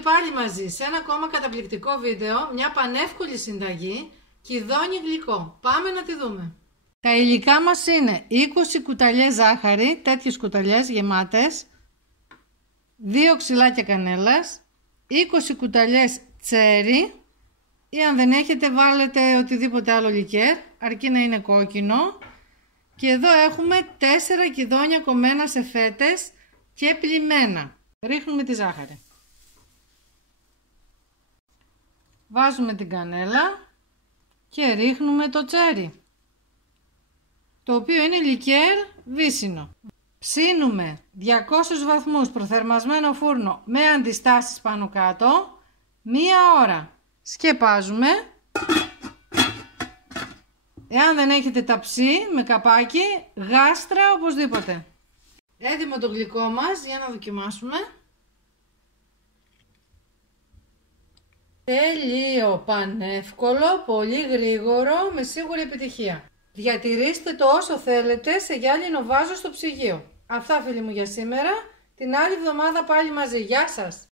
και πάλι μαζί σε ένα ακόμα καταπληκτικό βίντεο, μια πανεύκολη συνταγή, κιδόνι γλυκό. Πάμε να τη δούμε. Τα υλικά μας είναι 20 κουταλιές ζάχαρη, τέτοιες κουταλιές γεμάτες, 2 ξυλάκια κανέλας, 20 κουταλιές τσέρι ή αν δεν έχετε βάλετε οτιδήποτε άλλο λικέρ, αρκεί να είναι κόκκινο. Και εδώ έχουμε 4 κιδόνια κομμένα σε φέτες και πλυμμένα. Ρίχνουμε τη ζάχαρη. Βάζουμε την κανέλα και ρίχνουμε το τσέρι, το οποίο είναι λικέρ βύσσινο. Ψήνουμε 200 βαθμούς προθερμασμένο φούρνο με αντιστάσεις πάνω κάτω 1 ώρα. Σκεπάζουμε. Εάν δεν έχετε ταψί με καπάκι, γάστρα οπωσδήποτε. Έτοιμο το γλυκό μας, για να δοκιμάσουμε. Τελείω πανεύκολο, πολύ γρήγορο, με σίγουρη επιτυχία. Διατηρήστε το όσο θέλετε σε γυάλινο βάζο στο ψυγείο. Αυτά, φίλοι μου, για σήμερα. Την άλλη εβδομάδα πάλι μαζί. Γεια σας!